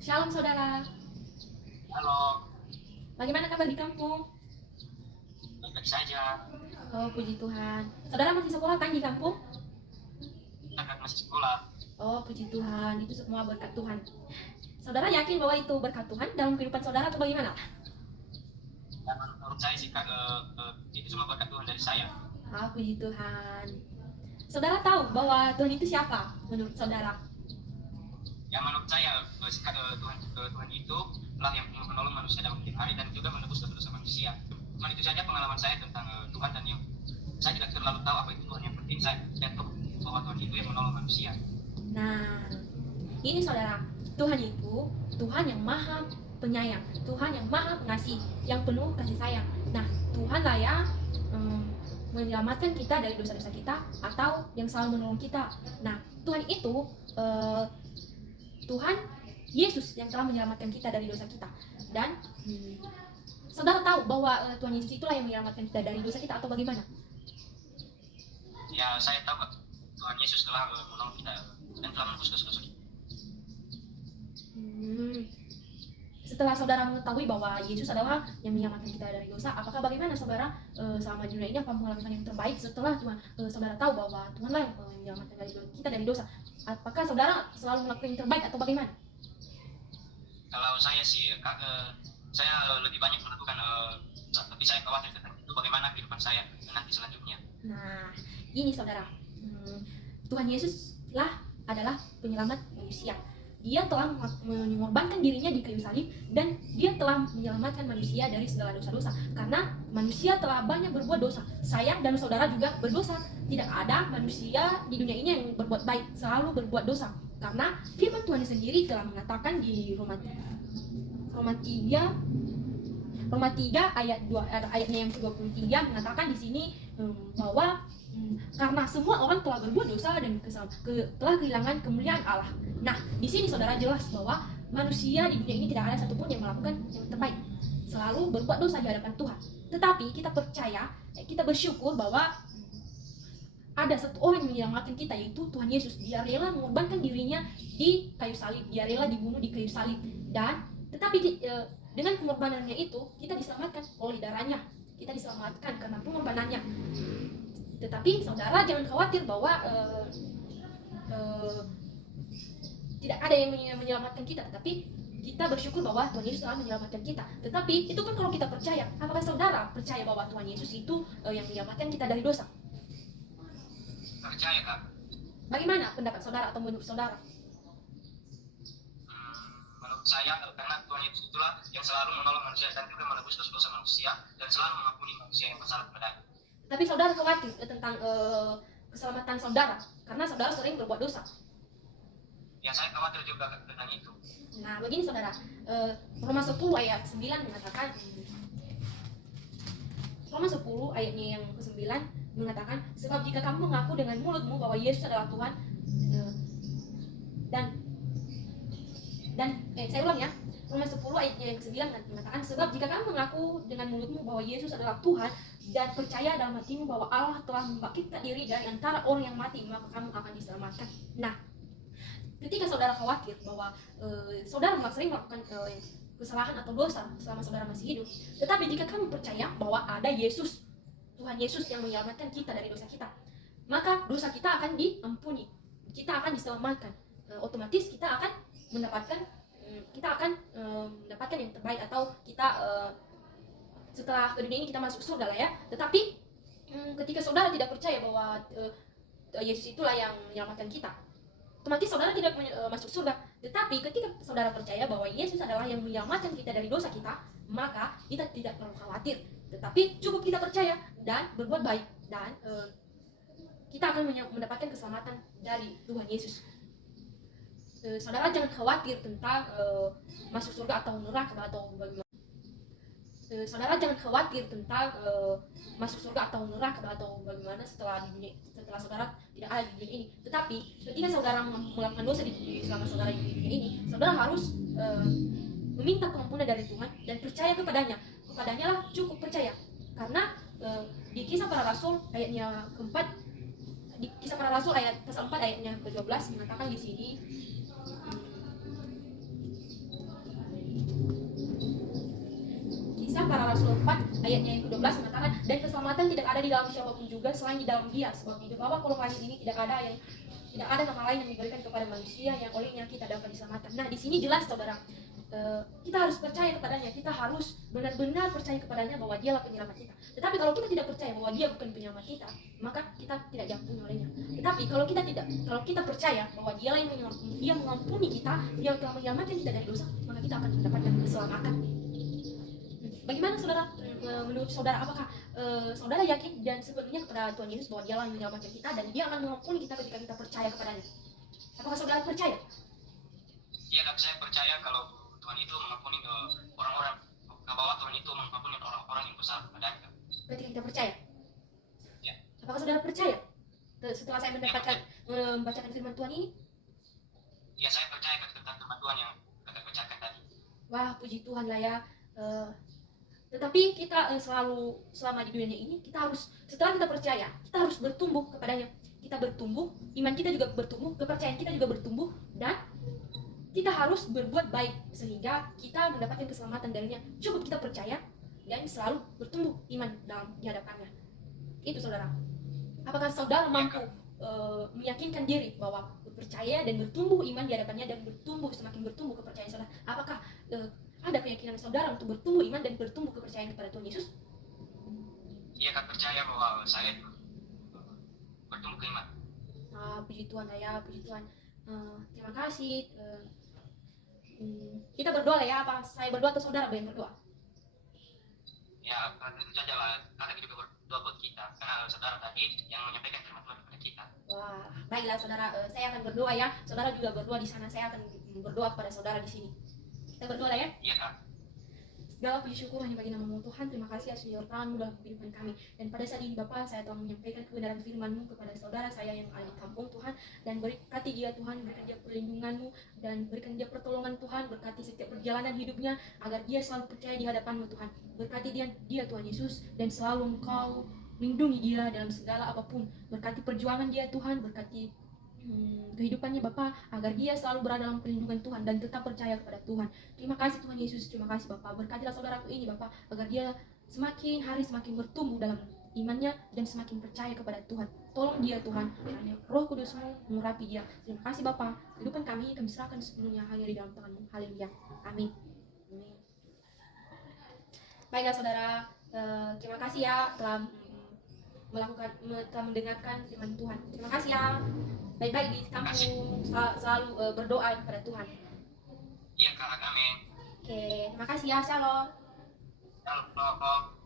Shalom saudara, Halo, bagaimana kabar di kampung? baik saja. Oh puji Tuhan. Saudara masih sekolah kan di kampung? Kakak masih sekolah. Oh puji Tuhan, itu semua berkat Tuhan. Saudara yakin bahwa itu berkat Tuhan dalam kehidupan saudara atau bagaimana? Dan menurut saya sih Kak, itu semua berkat Tuhan dari saya. Ah puji Tuhan. Saudara tahu bahwa Tuhan itu siapa menurut saudara? Yang menurut saya Tuhan itu telah yang menolong manusia dalam kehidupan hari dan juga menebus dosa manusia. Cuma itu saja pengalaman saya tentang Tuhan dan yang saya tidak terlalu tahu apa itu Tuhan. Yang penting saya tahu bahwa Tuhan itu yang menolong manusia. Nah, ini saudara, Tuhan itu Tuhan yang maha penyayang, Tuhan yang maha pengasih, yang penuh kasih sayang. Nah, Tuhanlah yang menyelamatkan kita dari dosa-dosa kita atau yang selalu menolong kita. Nah, Tuhan itu Tuhan Yesus yang telah menyelamatkan kita dari dosa kita. Dan saudara tahu bahwa Tuhan Yesus itulah yang menyelamatkan kita dari dosa kita atau bagaimana? Ya, saya tahu Kak, Tuhan Yesus telah menolong kita dan telah menebus dosa-dosa kita. Setelah saudara mengetahui bahwa Yesus adalah yang menyelamatkan kita dari dosa, apakah bagaimana saudara selama di dunia ini apa melakukan yang terbaik setelah Tuhan saudara tahu bahwa Tuhanlah yang menyelamatkan kita dari dosa? Apakah saudara selalu melakukan yang terbaik atau bagaimana? Kalau saya sih Kak, saya lebih banyak melakukan tapi saya khawatir tentang itu bagaimana kehidupan saya nanti selanjutnya. Nah, ini saudara, Tuhan Yesus adalah penyelamat manusia. Dia telah mengorbankan dirinya di kayu salib dan dia telah menyelamatkan manusia dari segala dosa-dosa. Karena manusia telah banyak berbuat dosa. Saya dan saudara juga berdosa. Tidak ada manusia di dunia ini yang berbuat baik, selalu berbuat dosa. Karena firman Tuhan sendiri telah mengatakan di Roma 3 ayat 2 ayatnya yang ke-23 mengatakan di sini bahwa karena semua orang telah berbuat dosa dan telah kehilangan kemuliaan Allah. Nah, di sini saudara jelas bahwa manusia di dunia ini tidak ada satupun yang melakukan yang terbaik. Selalu berbuat dosa di hadapan Tuhan. Tetapi kita percaya, kita bersyukur bahwa ada satu orang yang menyelamatkan kita, yaitu Tuhan Yesus. Dia rela mengorbankan dirinya di kayu salib. Dia rela dibunuh di kayu salib. Dan tetapi dengan pengorbanannya itu kita diselamatkan oleh darahnya. Kita diselamatkan karena pengorbanannya. Tetapi saudara jangan khawatir bahwa tidak ada yang menyelamatkan kita, tetapi kita bersyukur bahwa Tuhan Yesus telah menyelamatkan kita. Tetapi itu kan kalau kita percaya. Apakah saudara percaya bahwa Tuhan Yesus itu yang menyelamatkan kita dari dosa? Percaya Kak. Bagaimana pendapat saudara atau menurut saudara? Menurut saya karena Tuhan Yesus itulah yang selalu menolong manusia dan juga menebus dosa manusia dan selalu mengampuni manusia yang bersalah kepadanya. Tapi saudara khawatir tentang keselamatan saudara karena saudara sering berbuat dosa. Ya, saya khawatir juga tentang itu. Nah, begini saudara, Roma 10 ayat 9 mengatakan, Roma 10 ayatnya yang ke-9 mengatakan, sebab jika kamu mengaku dengan mulutmu bahwa Yesus adalah Tuhan, saya ulang ya, Roma 10 ayatnya yang ke-9 mengatakan, sebab jika kamu mengaku dengan mulutmu bahwa Yesus adalah Tuhan dan percaya dalam hatimu bahwa Allah telah membangkitkan diri dari antara orang yang mati, maka kamu akan diselamatkan. Nah, ketika saudara khawatir bahwa saudara sering melakukan kesalahan atau dosa selama saudara masih hidup, tetapi jika kamu percaya bahwa ada Yesus, Tuhan Yesus yang menyelamatkan kita dari dosa kita, maka dosa kita akan diampuni, kita akan diselamatkan. Otomatis kita akan mendapatkan yang terbaik, atau kita setelah ke dunia ini kita masuk surga lah ya. Tetapi ketika saudara tidak percaya bahwa Yesus itulah yang menyelamatkan kita, otomatis saudara tidak masuk surga. Tetapi ketika saudara percaya bahwa Yesus adalah yang menyelamatkan kita dari dosa kita, maka kita tidak perlu khawatir. Tetapi cukup kita percaya dan berbuat baik, dan kita akan mendapatkan keselamatan dari Tuhan Yesus. Saudara jangan khawatir tentang masuk surga atau neraka atau bagaimana. Saudara jangan khawatir tentang masuk surga atau neraka atau bagaimana setelah saudara tidak ada di dunia ini. Tetapi ketika saudara melakukan dosa selama saudara di dunia ini, saudara harus meminta pengampunan dari Tuhan dan percaya kepadanya. Kepadanya lah cukup percaya. Karena di Kisah Para Rasul ayatnya keempat, di Kisah Para Rasul ayat pasal 4 ayatnya ke-12 mengatakan di sini, ayatnya yang ke-12 mengatakan, dan keselamatan tidak ada di dalam siapapun juga selain di dalam Dia, sebab di bawah kolong langit ini tidak ada nama lain yang diberikan kepada manusia yang olehnya kita dapat diselamatkan. Nah, di sini jelas saudara, kita harus percaya kepadanya, kita harus benar-benar percaya kepadanya bahwa Dialah penyelamat kita. Tetapi kalau kita tidak percaya bahwa Dia bukan penyelamat kita, maka kita tidak diampuni olehnya. Tetapi kalau kita percaya bahwa Dialah yang Dia mengampuni kita, Dia telah menyelamatkan kita dari dosa, maka kita akan mendapatkan keselamatan. Bagaimana saudara? Menurut saudara, apakah saudara yakin dan sepenuhnya kepada Tuhan Yesus bahwa Dialah yang menyelamatkan kita dan Dia akan mengampuni kita ketika kita percaya kepadanya? Apakah saudara percaya? Iya, dan saya percaya kalau Tuhan itu mengampuni orang-orang, bahwa Tuhan itu mengampuni orang-orang yang bersalah kepadanya. Ketika kita percaya? Ya. Apakah saudara percaya setelah saya membacakan firman Tuhan ini? Ya, saya percaya tentang firman Tuhan yang kita bacakan tadi. Wah, puji Tuhan lah ya. Tetapi kita selama di dunia ini, kita harus, setelah kita percaya, kita harus bertumbuh kepadanya. Kita bertumbuh, iman kita juga bertumbuh, kepercayaan kita juga bertumbuh, dan kita harus berbuat baik sehingga kita mendapatkan keselamatan darinya. Cukup kita percaya dan selalu bertumbuh iman dalam dihadapannya. Itu saudara. Apakah saudara mampu meyakinkan diri bahwa percaya dan bertumbuh iman di hadapannya dan semakin bertumbuh kepercayaan saudara? Apakah ada keyakinan saudara untuk bertumbuh iman dan bertumbuh kepercayaan kepada Tuhan Yesus? Iya, kan percaya bahwa saya bertumbuh ke iman. Puji Tuhan ya, puji Tuhan. Terima kasih. Kita berdoa lah ya, apa saya berdoa atau saudara yang berdoa? Ya, tentu saja lah, kita juga berdoa buat kita, karena saudara tadi yang menyampaikan firman Tuhan kepada kita. Wah, baiklah saudara, saya akan berdoa ya. Saudara juga berdoa di sana, saya akan berdoa kepada saudara di sini. Kita berdoa lah ya. Iya, Kak. Segala puji syukur hanya bagi nama Tuhan. Terima kasih atas penyertaan-Mu dalam kehidupan kami. Dan pada saat ini Bapa, saya telah menyampaikan kebenaran firman-Mu kepada saudara saya yang ada di kampung Tuhan. Dan berkati dia Tuhan, berikan dia perlindungan-Mu dan berikan dia pertolongan Tuhan. Berkati setiap perjalanan hidupnya agar dia selalu percaya di hadapan-Mu Tuhan. Berkati dia Tuhan Yesus, dan selalu Engkau lindungi dia dalam segala apapun. Berkati perjuangan dia Tuhan, berkati kehidupannya Bapa, agar dia selalu berada dalam perlindungan Tuhan dan tetap percaya kepada Tuhan. Terima kasih Tuhan Yesus, terima kasih Bapa. Berkatilah saudaraku ini Bapa, agar dia semakin hari semakin bertumbuh dalam imannya dan semakin percaya kepada Tuhan. Tolong dia Tuhan, kiranya Roh Kudus-Mu mengurapi dia. Terima kasih Bapa. Kehidupan kami serahkan sepenuhnya hanya di dalam tangan-Mu. Haleluya. Amin. Amin. Baiklah saudara, terima kasih ya telah mendengarkan firman Tuhan. Terima kasih ya. Baik-baik di kampung, selalu berdoa kepada Tuhan. Iya, Kak. Amin. Oke, terima kasih ya. Shalom. Shalom.